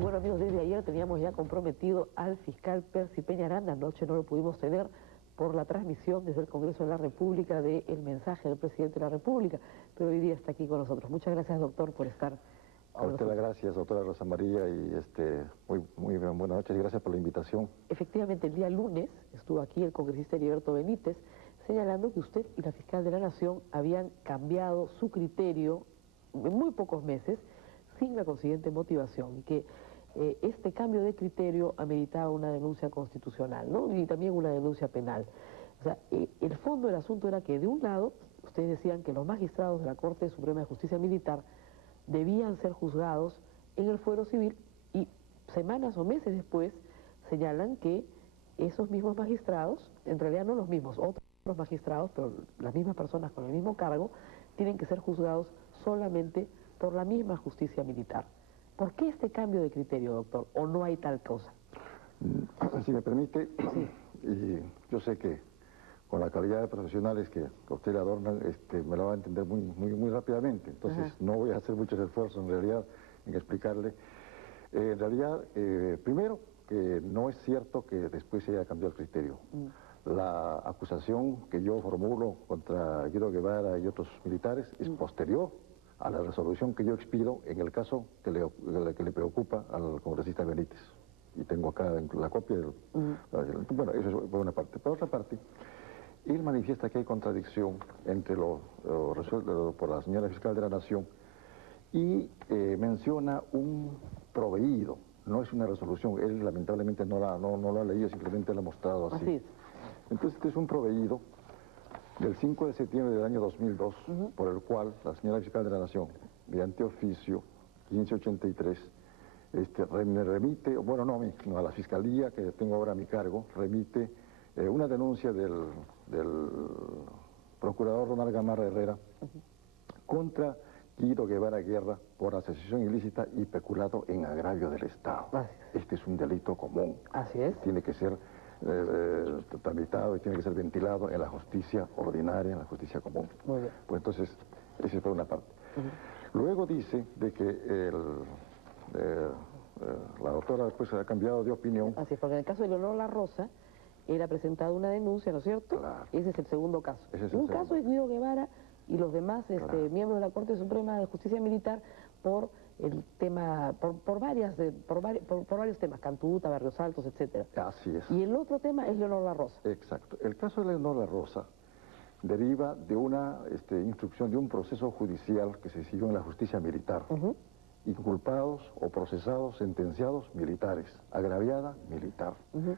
bueno, amigos, desde ayer teníamos ya comprometido al fiscal Percy Peñaranda. Anoche no lo pudimos tener por la transmisión desde el Congreso de la República del mensaje del presidente de la República, pero hoy día está aquí con nosotros. Muchas gracias, doctor, por estar a usted las gracias, doctora Rosa María, y muy bien, buenas noches y gracias por la invitación. Efectivamente, el día lunes estuvo aquí el congresista Heriberto Benítez señalando que usted y la fiscal de la Nación habían cambiado su criterio en muy pocos meses sin la consiguiente motivación, y que este cambio de criterio ameritaba una denuncia constitucional, ¿no? Y también una denuncia penal. O sea, el fondo del asunto era que, de un lado, ustedes decían que los magistrados de la Corte Suprema de Justicia Militar debían ser juzgados en el fuero civil, y semanas o meses después señalan que esos mismos magistrados, en realidad no los mismos, otros magistrados, pero las mismas personas con el mismo cargo, tienen que ser juzgados solamente por la misma justicia militar. ¿Por qué este cambio de criterio, doctor? ¿O no hay tal cosa? Si me permite, sí. Y yo sé que con la calidad de profesionales que usted le adornan, me lo va a entender muy rápidamente. Entonces, no voy a hacer muchos esfuerzos en realidad en explicarle. En realidad, primero, que no es cierto que después se haya cambiado el criterio. La acusación que yo formulo contra Guido Guevara y otros militares es posterior a la resolución que yo expido en el caso que le preocupa al congresista Benítez. Y tengo acá la copia del... Bueno, eso es por una parte. Por otra parte, él manifiesta que hay contradicción entre lo resuelto por la señora fiscal de la Nación y menciona un proveído. No es una resolución, él lamentablemente no lo ha leído, simplemente lo ha mostrado así. Así es. Entonces, este es un proveído del 5 de septiembre del año 2002, por el cual la señora fiscal de la Nación, mediante oficio 1583, me remite, bueno, no, a la fiscalía que tengo ahora a mi cargo, remite una denuncia del procurador Ronald Gamarra Herrera contra Guido Guevara Guerra por asociación ilícita y peculado en agravio del Estado. Este es un delito común. Así es. Tiene que ser tramitado y tiene que ser ventilado en la justicia ordinaria, en la justicia común. Muy bien. Pues entonces, esa es por una parte. Luego dice de que la doctora después ha cambiado de opinión. Así es, porque en el caso de Leonor La Rosa, él ha presentado una denuncia, ¿no es cierto? Claro. Ese es el segundo caso. Un caso es Guido Guevara y los demás miembros de la Corte Suprema de Justicia Militar por el tema, por varios temas, Cantuta, Barrios Altos, etcétera. Así es. Y el otro tema es Leonor La Rosa. Exacto. El caso de Leonor La Rosa deriva de una instrucción, de un proceso judicial que se siguió en la justicia militar. Inculpados o procesados, sentenciados militares, agraviada militar.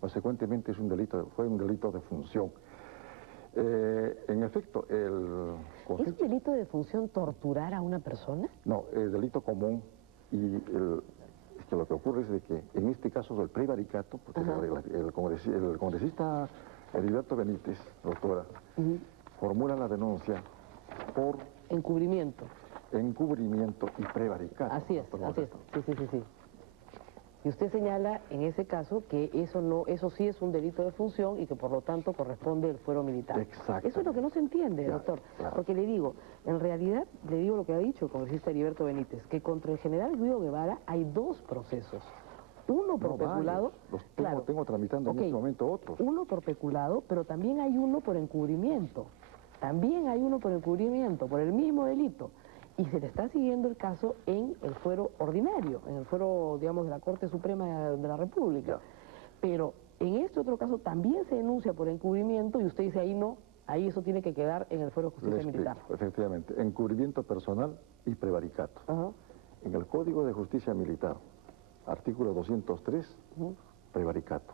Consecuentemente fue un delito de función. En efecto, ¿Es un delito de función torturar a una persona? No, es delito común, y lo que ocurre es de que en este caso del prevaricato, porque el congresista Heriberto Benítez, doctora, formula la denuncia por encubrimiento y prevaricato. Así es, sí. Y usted señala en ese caso que eso sí es un delito de función y que por lo tanto corresponde el fuero militar. Exacto. Eso es lo que no se entiende, doctor. Claro. Porque le digo, en realidad, le digo lo que ha dicho el congresista Heriberto Benítez, que contra el general Guido Guevara hay dos procesos. Uno por peculado. Tengo tramitando en este momento otros. Uno por peculado, pero también hay uno por encubrimiento. Por el mismo delito. Y se le está siguiendo el caso en el fuero ordinario, en el fuero, digamos, de la Corte Suprema de la República. Pero en este otro caso también se denuncia por encubrimiento y usted dice ahí no, ahí eso tiene que quedar en el fuero de justicia militar. Efectivamente, encubrimiento personal y prevaricato. En el Código de Justicia Militar, artículo 203, prevaricato.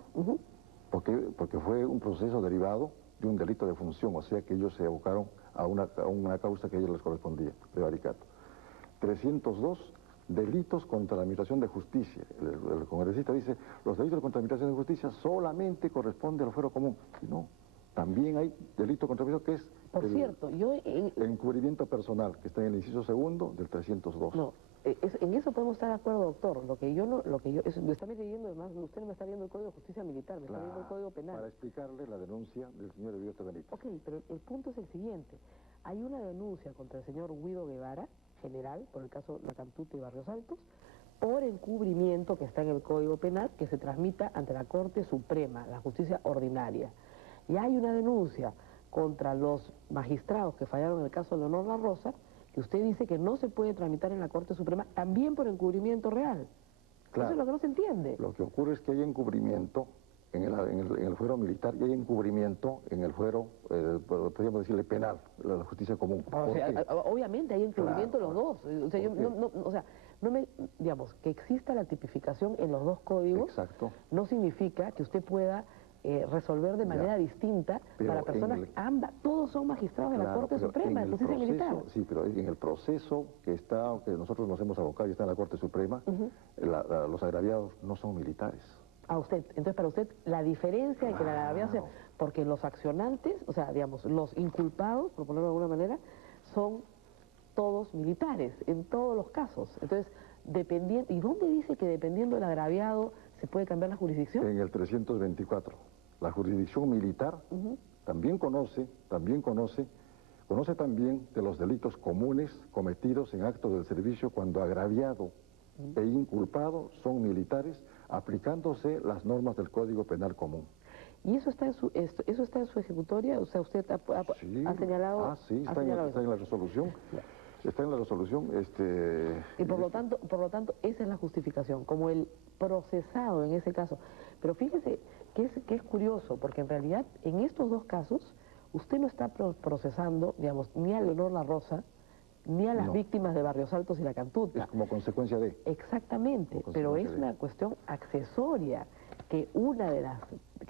Porque fue un proceso derivado de un delito de función, o sea que ellos se abocaron a una causa que a ellos les correspondía, prevaricato. 302, delitos contra la administración de justicia. El congresista dice, los delitos contra la administración de justicia solamente corresponden al fuero común. Y no, también hay delito contra la administración que es... Por cierto, encubrimiento personal, que está en el inciso segundo del 302. No, en eso podemos estar de acuerdo, doctor. Me está leyendo, además, usted no me está viendo el Código de Justicia Militar, me está viendo el Código Penal. Para explicarle la denuncia del señor Heriberto Benítez. Ok, pero el punto es el siguiente. Hay una denuncia contra el señor Guido Guevara, general, por el caso La Cantuta y Barrios Altos, por encubrimiento que está en el Código Penal, que se transmita ante la Corte Suprema, la justicia ordinaria. Y hay una denuncia contra los magistrados que fallaron en el caso de Leonor La Rosa, que usted dice que no se puede tramitar en la Corte Suprema, también por encubrimiento real. Claro. Eso es lo que no se entiende. Lo que ocurre es que hay encubrimiento en el fuero militar y hay encubrimiento en el fuero, podríamos decirle, penal, la justicia común. O sea, obviamente hay encubrimiento en los dos. O sea, digamos, que exista la tipificación en los dos códigos. Exacto. No significa que usted pueda resolver de manera distinta para personas, ambas, todos son magistrados de la Corte Suprema, de justicia militar. Sí, pero en el proceso que nosotros nos hemos abocado y está en la Corte Suprema, los agraviados no son militares. A usted, entonces para usted la diferencia en que la agraviado sea, porque los accionantes, o sea, digamos, los inculpados, por ponerlo de alguna manera, son todos militares, en todos los casos. Entonces, dependiendo, ¿y dónde dice que dependiendo del agraviado se puede cambiar la jurisdicción? En el 324. La jurisdicción militar también conoce también de los delitos comunes cometidos en actos del servicio cuando agraviado e inculpado son militares, aplicándose las normas del Código Penal Común. ¿Y eso está en su ejecutoria? O sea, usted ha señalado... Sí, está en la resolución. Está en la resolución. Y por lo tanto, esa es la justificación, como el procesado en ese caso. Pero fíjese que es curioso, porque en realidad en estos dos casos usted no está procesando, digamos, ni a Leonor La Rosa, ni a las víctimas de Barrios Altos y La Cantuta. Es como consecuencia de... Exactamente, pero es una cuestión accesoria, que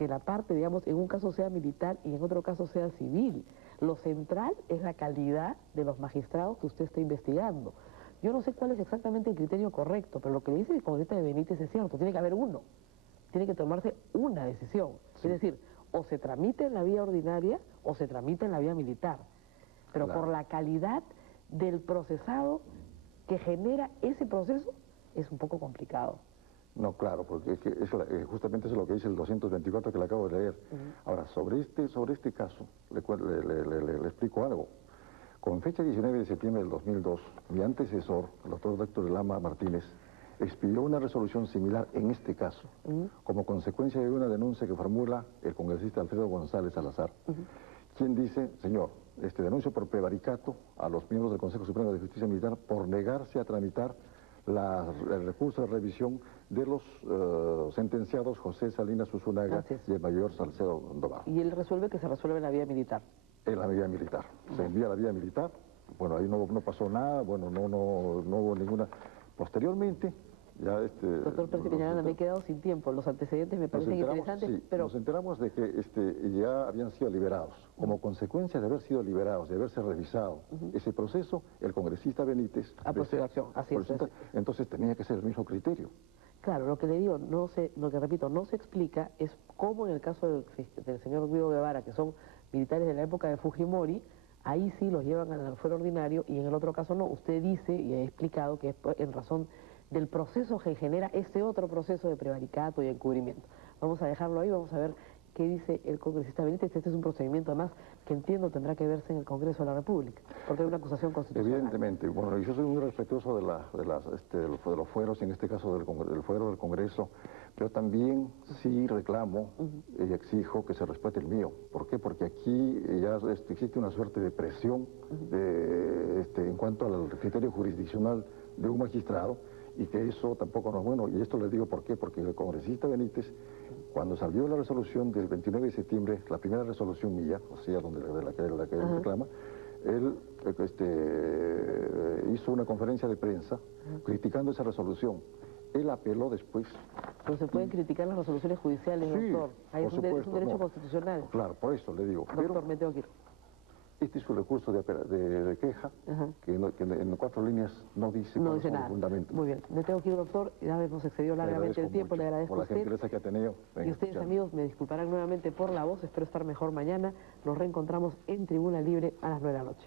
la parte, digamos, en un caso sea militar y en otro caso sea civil. Lo central es la calidad de los magistrados que usted está investigando. Yo no sé cuál es exactamente el criterio correcto, pero lo que dice el congresista de Benítez es cierto, tiene que haber uno, tiene que tomarse una decisión. Sí. Es decir, o se tramite en la vía ordinaria o se tramite en la vía militar. Pero por la calidad del procesado que genera ese proceso es un poco complicado. No, claro, porque justamente eso es lo que dice el 224 que le acabo de leer. Ahora, sobre este caso, le explico algo. Con fecha 19 de septiembre del 2002, mi antecesor, el doctor Héctor Lama Martínez, expidió una resolución similar en este caso, como consecuencia de una denuncia que formula el congresista Alfredo González Salazar, quien dice, señor, denuncio por prevaricato a los miembros del Consejo Supremo de Justicia Militar por negarse a tramitar el recurso de revisión de los sentenciados José Salinas Usunaga y el mayor Salcedo Dobar. Y él resuelve que se resuelve en la vía militar. En la vía militar. Se envía a la vía militar. Bueno, ahí no pasó nada, bueno, no hubo ninguna... Posteriormente, ya Doctor Pérez Peñaranda, me he quedado sin tiempo. Los antecedentes me parecen interesantes, sí, pero... nos enteramos de que ya habían sido liberados. Como consecuencia de haber sido liberados, de haberse revisado ese proceso, el congresista Benítez... A posteriori, así es. Entonces tenía que ser el mismo criterio. Claro, lo que le digo, lo que repito, no se explica es cómo en el caso del señor Guido Guevara, que son militares de la época de Fujimori, ahí sí los llevan al fuero ordinario y en el otro caso no. Usted dice, y ha explicado, que es en razón del proceso que genera este otro proceso de prevaricato y encubrimiento. Vamos a dejarlo ahí, vamos a ver qué dice el congresista Benítez. Este es un procedimiento además que entiendo tendrá que verse en el Congreso de la República, porque hay una acusación constitucional. Evidentemente, bueno, yo soy muy respetuoso de los fueros, en este caso del fuero del Congreso, pero también sí reclamo y exijo que se respete el mío. ¿Por qué? Porque aquí ya existe una suerte de presión en cuanto al criterio jurisdiccional de un magistrado, y que eso tampoco no es bueno. Y esto les digo por qué, porque el congresista Benítez, cuando salió la resolución del 29 de septiembre, la primera resolución mía, o sea, de la que él reclama, él hizo una conferencia de prensa criticando esa resolución. Él apeló después. Pero se pueden criticar las resoluciones judiciales, doctor. Ahí es un derecho constitucional. Claro, por eso le digo. Doctor, me tengo que ir. Este es su recurso de queja, que en 4 líneas no dice nada. Fundamento. Muy bien, me tengo que ir, doctor, ya hemos excedido largamente el tiempo, le agradezco por la gentileza que ha tenido. Y ustedes, amigos, me disculparán nuevamente por la voz, espero estar mejor mañana. Nos reencontramos en Tribuna Libre a las 9 de la noche.